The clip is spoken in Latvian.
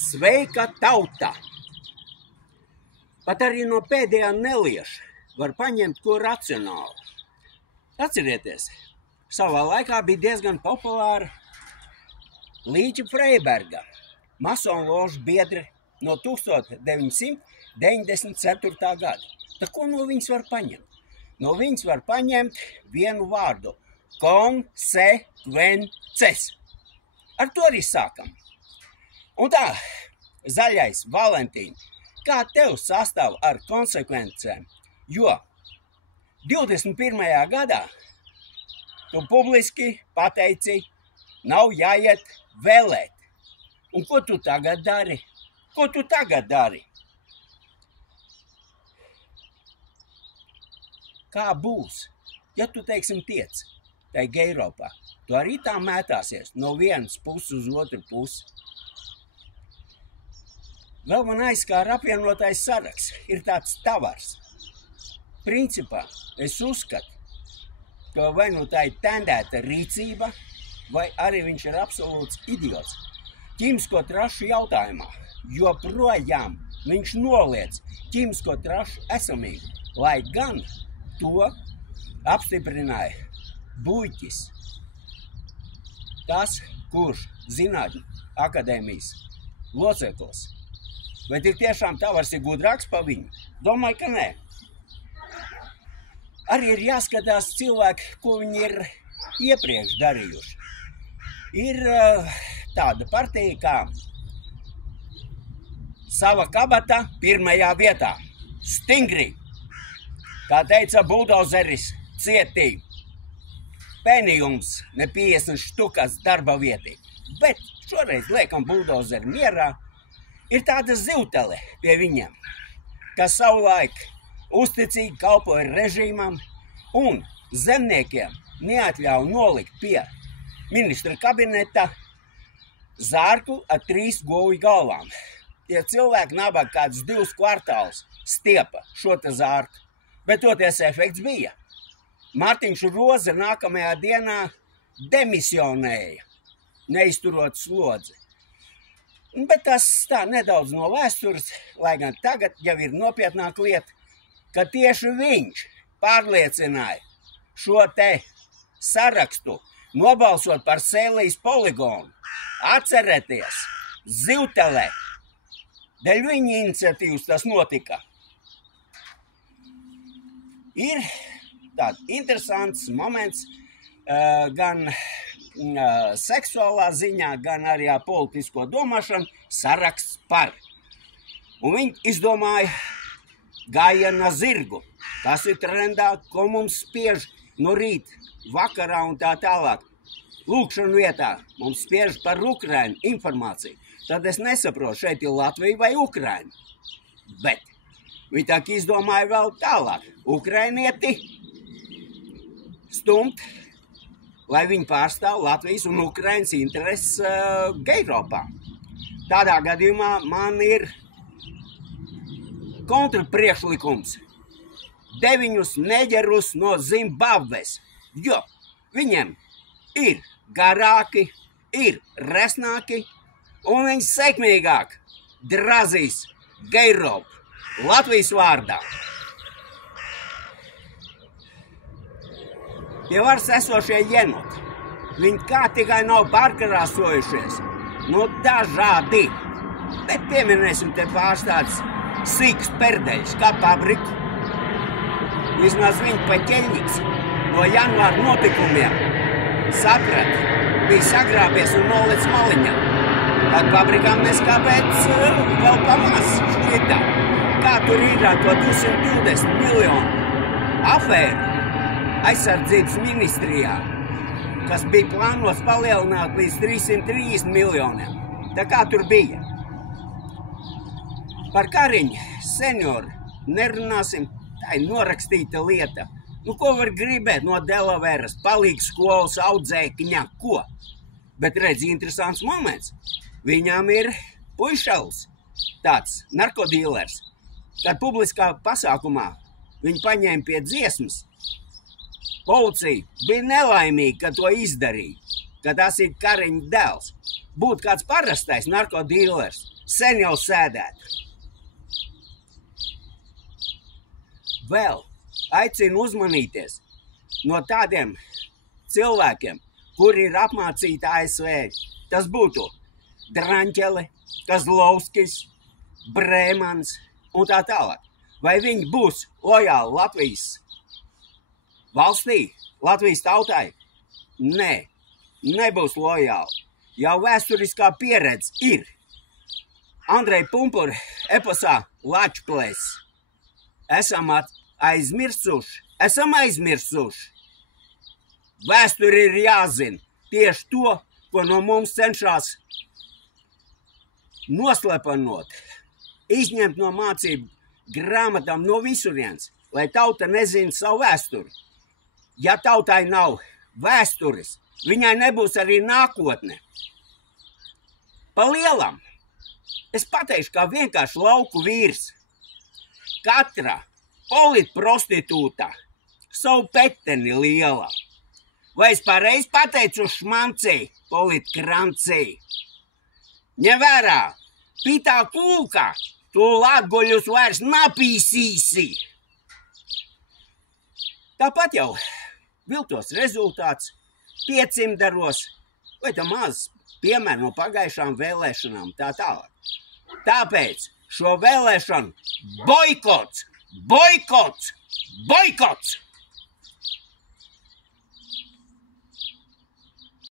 sveika tauta. Pat arī no pēdējā nelieša var paņemt ko racionālu. Atcerieties, savā laikā bija diezgan populāra Līča Freiberga, masonu ložu biedri no 1994. gada. Tā ko no viņas var paņemt? No viņas var paņemt vienu vārdu – konsekvences. Ar to arī sākam. Un tā, zaļais Valentīna, kā tev sastāv ar konsekvencēm? Jo 21. gadā tu publiski pateici, nav jāiet vēlēt. Un ko tu tagad dari? Ko tu tagad dari? Kā būs, ja tu, teiksim, tiec tajā Eiropā? Tu arī tā mētāsies no vienas puses uz otru pusi. Vēl man aizskāra apvienotais saraksts, ir tāds tavars. Principā es uzskatu, ka vai nu tā ir tendēta rīcība, vai arī viņš ir absolūts idiots. Ķīmisko trašu jautājumā joprojām viņš noliedz ķīmisko trašu esamību, lai gan to apstiprināja Buļķis, tas, kurš Zinātņu akadēmijas loceklis. Vai tik tiešām tavars ir gudrāks pa viņu? Domāju, ka nē. Arī ir jāskatās cilvēki, ko viņi ir iepriekš darījuši. Ir tāda partija kā Sava kabata pirmajā vietā. Stingri. Kā teica buldozeris, cietī. Penījums ne 50 štukas darba vietī. Bet šoreiz liekam buldozeri mierā. Ir tāda zivtele pie viņiem, kas savulaik uzticīgi kalpoja režīmam un zemniekiem neatļauj nolikt pie ministra kabineta zārku ar 3 govju galvām. Tie cilvēki nabaga kādus 2 kvartālus stiepa šo te zārku, bet toties efekts bija. Mārtiņš Roze nākamajā dienā demisionēja, neizturot slodzi. Bet tas tā nedaudz no vēstures, lai gan tagad jau ir nopietnāka lieta, ka tieši viņš pārliecināja šo te sarakstu nobalsot par Sēlijas poligonu. Atcerieties, zivtelē, dēļ viņa iniciatīvas tas notika. Ir tāds interesants moments gan seksuālā ziņā, gan arī politisko domāšanu saraksts par. Un viņi izdomāja gājiena zirgu. Tas ir trendā, ko mums spiež no rīta, vakarā un tā tālāk. Lūkšanu vietā mums spiež par Ukrainu informāciju. Tad es nesaprotu, šeit ir Latvija vai Ukraina. Bet viņi tā izdomāja vēl tālāk. Ukrainieti stumt, lai viņi pārstāv Latvijas un Ukrainas intereses Eiropā. Tādā gadījumā man ir kontrapriekšlikums 9 neģerus no Zimbabves, jo viņiem ir garāki, ir resnāki, un viņi sekmīgāk drazīs Eiropu Latvijas vārdā. Tie varas esošie jenoti, viņi kā tikai nav pārkarāsojušies, no dažādi, bet pieminēsim te pārstāds sīks perdeļš, kā pabriku. Vismaz viņi paķeļņiks no janvāra notikumiem saprat, bija sagrābies un noliec maliņā. Tad pabrikām mēs kāpēc vēl pamaz šķita, kā tur ir to 220 miljonu afēru aizsardzības ministrijā, kas bija plānots palielināt līdz 330 miljoniem. Tā kā tur bija. Par Kariņu senioru nerunāsim, tā ir norakstīta lieta. Nu, ko var gribēt no Delavēras, palīgs skolas audzēkņa, ko? Bet redz, interesants moments. Viņām ir puišals, tāds narkodīlers, kad publiskā pasākumā viņi paņēma pie dziesmas. Policija bija nelaimīga, ka to izdarīja. ka tas ir Kariņa dēls. Būtu kāds parastais narkodīlers, sen jau sēdētu. Vēl aicinu uzmanīties no tādiem cilvēkiem, kuri ir apmācīti ASV. Tas būtu Dranķele, Kazlovskis, Brēmans un tā tālāk. Vai viņi būs lojāli Latvijas valstī, Latvijas tautai? Nē, nebūs lojāli. Jau vēsturiskā pieredze ir. Andreja Pumpura eposā Lačplēs. Esam aizmirsuši. Vēsturi ir jāzina tieši to, ko no mums cenšas noslepenot, izņemt no mācību grāmatām no visurienes, lai tauta nezina savu vēsturi. Ja tautai nav vēstures, viņai nebūs arī nākotne. Pa lielam, es pateikšu, kā vienkārši lauku vīrs. Katra politprostitūta savu peteni liela. Vai es pareizi pateicu šmancī, politkrancī? Ņem vērā, pitā kūka, tu latguļus vairs napīsīsi. Tāpat jau viltos rezultāts 500 daros, vai tā maz piemēr no pagājušām vēlēšanām tā tālāk. Tāpēc šo vēlēšanu boikots!